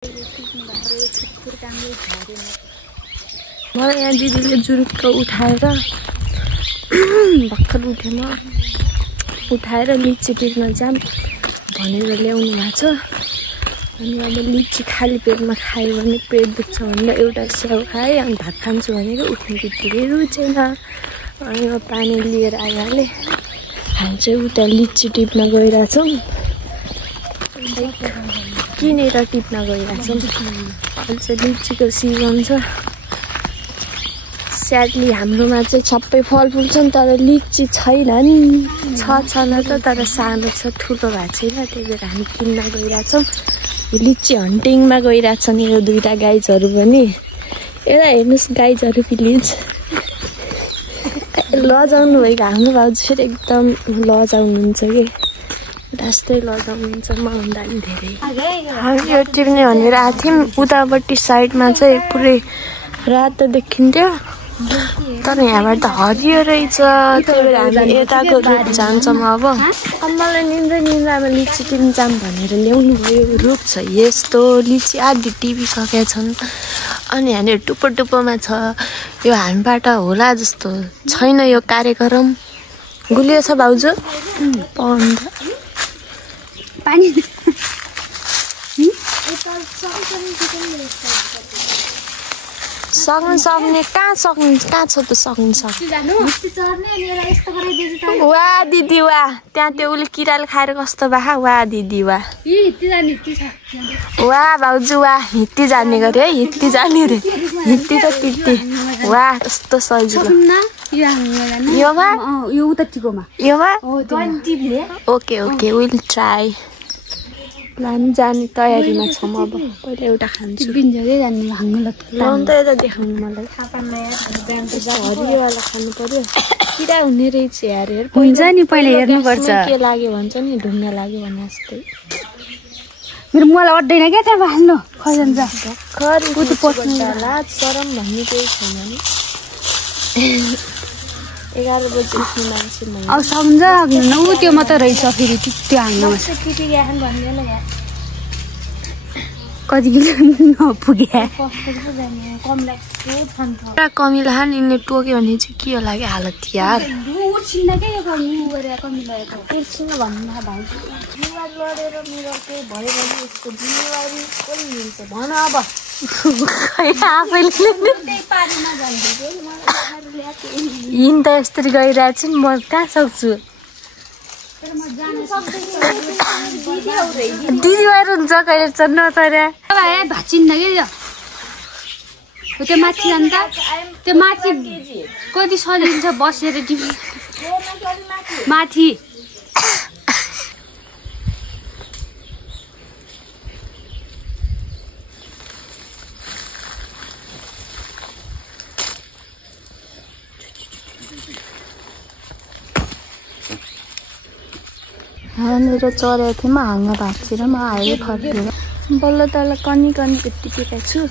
मलाई यहाँ दिदीले जुरुक्क उठाएर भर्खर उठेँ म उठाएर लिची टिप्न जाम भनेर ल्याउनु भएको छ। अनि अब लिची खाली पेटमा खायो भने पेट दुख्छ भनेर एउटा स्याउ खाएँ अनि भात खान्छु भनेर उठ्ने बित्तिकै रुचेन। अनि म पानी लिएर आइहालेँ। हामी चाहिँ उता लिची टिप्न गइरहेछौँ, किनेर टिप्न गइरहेछौँ। अहिले चाहिँ लिचीको सिजन छ। स्याडली हाम्रोमा चाहिँ सबै फलफुल छन् तर लिची छैनन्। छ न त तर सानो छ, ठुलो भएको छैन। त्यही भएर हामी किन्न गइरहेछौँ। लिची हन्टिङमा गइरहेछन् यो दुईटा गाइजहरू पनि। एउटा हेर्नुहोस् गाइजहरू प्लिज लजाउनु भएको हाम्रो भाउजू फेरि एकदम लजाउनुहुन्छ कि जस्तै लजाउनुहुन्छ मभन्दा पनि धेरै। हामी यो टिप्ने भनेर आएको थियौँ। उतापट्टि साइडमा चाहिँ पुरै रातो देखिन्थ्यो तर यहाँबाट त हरियो रहेछ। त्यही भएर हामी यताको रुख जान्छौँ। अब मलाई निन्द्रा अब लिची टिप्न जाऊँ भनेर ल्याउनु भयो। रुख छ यस्तो, लिची आधी टिपिसकेका छन् अनि यहाँनिर टुप्पोमा छ। यो हामीबाट होला जस्तो छैन यो कार्यक्रम। गुलियो छ भाउजू पानी सक्ने कहाँ छ त सक्नु सक्छ। वा दिदी वा, त्यहाँ त्यो उसले किराले खाएर कस्तो बाखा। वा दिदी वा, वा भाउजू वा, हित्ती जाने गरे है, हित्ती जाने रे, हित्ती त तिर्ती। वा कस्तो सजिलो। योमा ओके विल ट्राई। हामी जाने तयारीमा छौँ। अब पहिला एउटा खान्छु। लाउनु त यता देखाउनु मलाई। हरियोवाला खानु पर्यो। किरा हुने रहेछ यार। हुन्छ नि पहिला हेर्नुपर्छ। के लाग्यो भन्छ नि ढुङ्गा लाग्यो भने जस्तै। मेरो मलाई अड्दैन क्या त्यहाँ हाल्नु खजान्छ। लाज शरम भन्ने केही छैन नि। 11 बजी उठ्ने मान्छे म। अब सम्झाउनु ऊ त्यो मात्र रहेछ फेरि त्यो हाङ्गामा कति किलो नपुग्या। कमिला खान यिनले टोक्यो भने चाहिँ के होला कि हालत यार। भन अब हिँड त यस्तरी गइरहेको छु नि म कहाँ सक्छु। दिदी भएर हुन्छ कहिले चढ्न तर भाँचिन्न क्या त्यो माथि अन्त त्यो माथि कति सजिन्छ बसेर टिभी माथि। यहाँनिर चढेको थिएँ म हाँगा भाँचेर म आएर फर्केर बल्ल तल कनी टिपेको छु।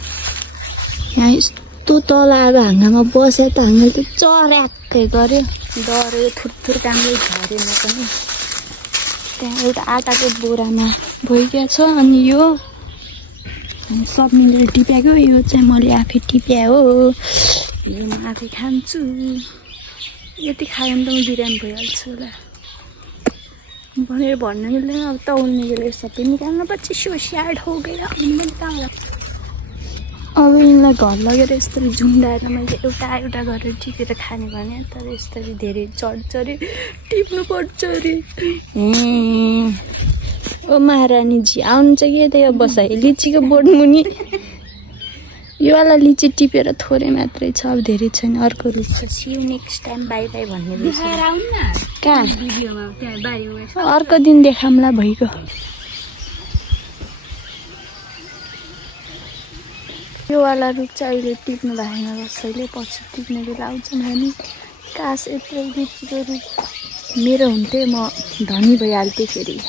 यहाँ यस्तो तल आएको हाँगामा बस्यो त हाँगा चाहिँ चर्याक्कै गऱ्यो। डरेर थुर कामले झरेन पनि। त्यहाँ एउटा आटाको बोरामा भइगएको छ। अनि यो सब मिलेर टिप्याएको। यो चाहिँ मैले आफै टिप्या हो। यो म आफै खान्छु। यति खायो भने त म बिरामी भइहाल्छु होला भनेर भन्न मिल्दैन। अब तौलने के लिए सबै निकाल्नु पर्छ। होसियार हो गयो। अब यिनलाई घर लगेर यस्तरी झुन्डाएर मैले एउटा गरेर टिपेर खाने भने तर यस्तरी धेरै चढ्छ अरे टिप्नु पर्छ अरे। ओ महारानीजी आउनु चाहिँ के थियो बसाइ लिचीको बोट मुनि। योवाला लिची टिपेर थोरै मात्रै छ, अब धेरै छैन। अर्को रुख छ। See you next time bye bye भन्ने कहाँ अर्को दिन देखाउँला भइगयो। योवाला रुख चाहिँ अहिले टिप्नु भएन कसैले, पछि टिप्ने बेला आउँछन् हामी। कास यत्रो लिचीको रुख मेरो हुन्थ्यो म धनी भइहाल्थेँ फेरि।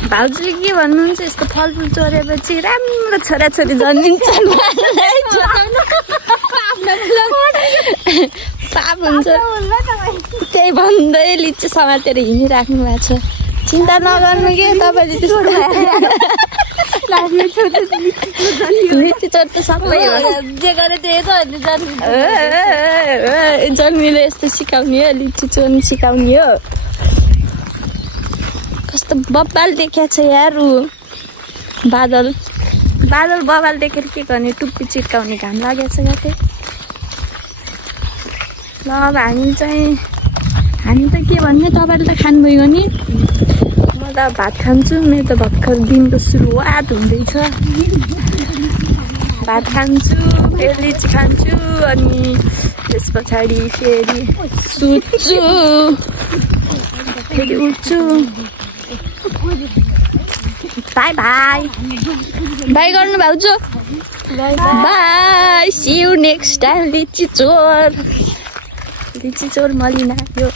भाउजूले के भन्नुहुन्छ यस्तो फलफुल चोरेपछि राम्रो छोराछोरी जन्मिन्छन् पाप हुन्छ त्यही भन्दै लिची समातेर हिँडिराख्नु भएको छ। चिन्ता नगर्नु के तपाईँले त्यस्तो लिची चोर त सबै हो जे गरे त्यही त जन्मीले यस्तो सिकाउने हो लिची चोर्नु सिकाउने हो कस्तो बब्बाल देखेको छ यार बादल बबाल देखेर के गर्ने टुप्पी चिर्काउने घाम लागेको छ क्या ल अब हामी त के भन्ने तपाईँले त खानुभयो नि म त भात खान्छु मेरो त भर्खर दिनको सुरुवात हुँदैछ भात खान्छु फेरि लिची खान्छु अनि त्यस पछाडि फेरि सुत्छु फेरि उठ्छु बाई बाई बाई गर्नु भाउजू bye see you next time लिची चोर मलिना यो